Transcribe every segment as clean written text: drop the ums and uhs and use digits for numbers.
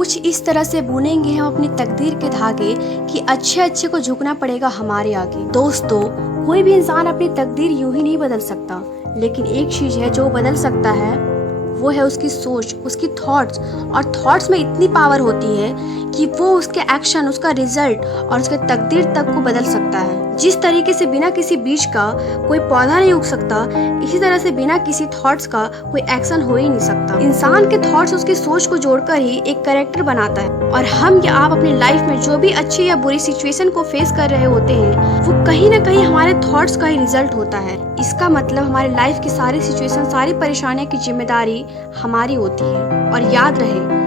कुछ इस तरह से बुनेंगे हम अपनी तकदीर के धागे कि अच्छे अच्छे को झुकना पड़ेगा हमारे आगे। दोस्तों, कोई भी इंसान अपनी तकदीर यूं ही नहीं बदल सकता, लेकिन एक चीज है जो बदल सकता है, वो है उसकी सोच, उसकी थॉट्स। और थॉट्स में इतनी पावर होती है कि वो उसके एक्शन, उसका रिजल्ट और उसके तकदीर तक को बदल सकता है। जिस तरीके से बिना किसी बीज का कोई पौधा नहीं उग सकता, इसी तरह से बिना किसी थॉट्स का कोई एक्शन हो ही नहीं सकता। इंसान के थॉट्स उसकी सोच को जोड़कर ही एक कैरेक्टर बनाता है। और हम या आप अपनी लाइफ में जो भी अच्छी या बुरी सिचुएशन को फेस कर रहे होते हैं, वो कहीं ना कहीं हमारे थॉट्स का ही रिजल्ट होता है। इसका मतलब हमारी लाइफ की सारी सिचुएशन, सारी परेशानियों की जिम्मेदारी हमारी होती है। और याद रहे,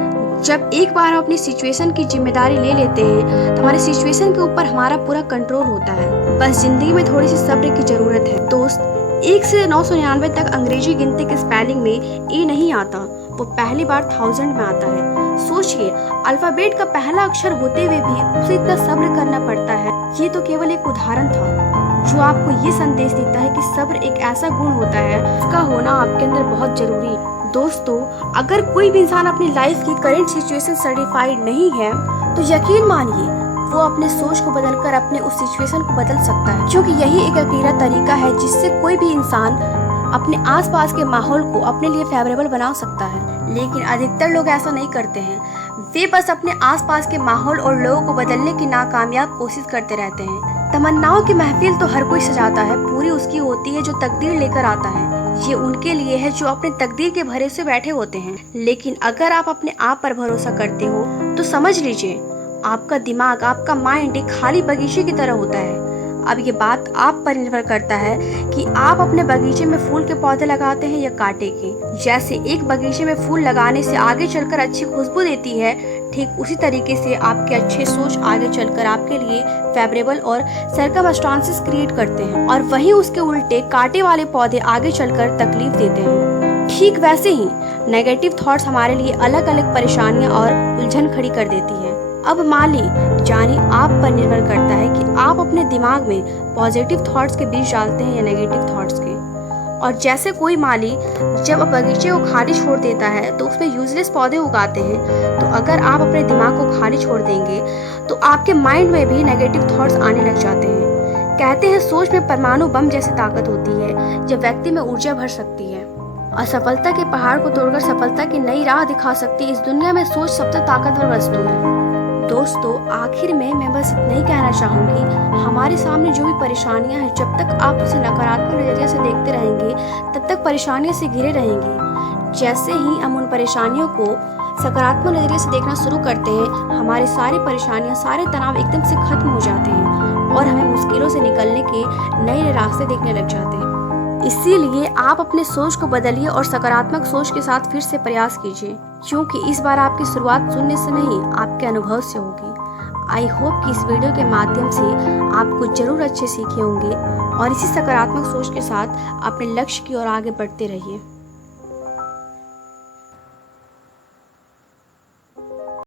जब एक बार हम अपनी सिचुएशन की जिम्मेदारी ले लेते हैं तो हमारे सिचुएशन के ऊपर हमारा पूरा कंट्रोल होता है। बस जिंदगी में थोड़ी सी सब्र की जरूरत है। दोस्त, 1 से 999 तक अंग्रेजी गिनती के स्पेलिंग में ए नहीं आता, वो पहली बार 1000 में आता है। सोचिए, अल्फाबेट का पहला अक्षर होते हुए भी उसे इतना सब्र करना पड़ता है। ये तो केवल एक उदाहरण था जो आपको ये संदेश देता है कि सब्र एक ऐसा गुण होता है जिसका होना आपके अंदर बहुत जरूरी है। दोस्तों, अगर कोई भी इंसान अपनी लाइफ की करंट सिचुएशन सर्टिफाइड नहीं है, तो यकीन मानिए वो अपने सोच को बदलकर अपने उस सिचुएशन को बदल सकता है, क्योंकि यही एक अकेला तरीका है जिससे कोई भी इंसान अपने आसपास के माहौल को अपने लिए फेवरेबल बना सकता है। लेकिन अधिकतर लोग ऐसा नहीं करते हैं। वे बस अपने आसपास के माहौल और लोगों को बदलने की नाकामयाब कोशिश करते रहते हैं। तमन्नाओं की महफिल तो हर कोई सजाता है, पूरी उसकी होती है जो तकदीर लेकर आता है। ये उनके लिए है जो अपने तकदीर के भरोसे बैठे होते हैं। लेकिन अगर आप अपने आप पर भरोसा करते हो तो समझ लीजिए, आपका दिमाग, आपका माइंड एक खाली बगीचे की तरह होता है। अब ये बात आप पर निर्भर करता है कि आप अपने बगीचे में फूल के पौधे लगाते हैं या कांटे के। जैसे एक बगीचे में फूल लगाने से आगे चलकर अच्छी खुशबू देती है, ठीक उसी तरीके से आपके अच्छे सोच आगे चलकर आपके लिए फेवरेबल और सर्कमस्टांसेस क्रिएट करते हैं, और वहीं उसके उल्टे कांटे वाले पौधे आगे चलकर तकलीफ देते हैं। ठीक वैसे ही नेगेटिव थॉट्स हमारे लिए अलग अलग परेशानियां और उलझन खड़ी कर देती है। अब माली जानी आप पर निर्भर करता है कि आप अपने दिमाग में पॉजिटिव थॉट्स के बीज डालते हैं या नेगेटिव थॉट्स के। और जैसे कोई माली जब बगीचे को खाली छोड़ देता है तो उसमें यूजलेस पौधे उगाते हैं, तो अगर आप अपने दिमाग को खाली छोड़ देंगे तो आपके माइंड में भी नेगेटिव थॉट्स आने लग जाते हैं। कहते हैं सोच में परमाणु बम जैसी ताकत होती है जो व्यक्ति में ऊर्जा भर सकती है। असफलता के पहाड़ को तोड़कर सफलता की नई राह दिखा सकती इस दुनिया में सोच सबसे ताकतवर वस्तु है। दोस्तों, आखिर में मैं बस इतना ही कहना चाहूँगी, हमारे सामने जो भी परेशानियां हैं, जब तक आप उसे नकारात्मक नजरिए से देखते रहेंगे तब तक परेशानियों से घिरे रहेंगे। जैसे ही हम उन परेशानियों को सकारात्मक नजरिए से देखना शुरू करते हैं, हमारी सारी परेशानियां, सारे तनाव एकदम से खत्म हो जाते हैं और हमें मुश्किलों से निकलने के नए रास्ते देखने लग जाते हैं। इसीलिए आप अपने सोच को बदलिए और सकारात्मक सोच के साथ फिर से प्रयास कीजिए, क्योंकि इस बार आपकी शुरुआत सुनने से नहीं, आपके अनुभव से होगी। आई होप कि इस वीडियो के माध्यम से आप कुछ जरूर अच्छे सीखे होंगे और इसी सकारात्मक सोच के साथ अपने लक्ष्य की ओर आगे बढ़ते रहिए।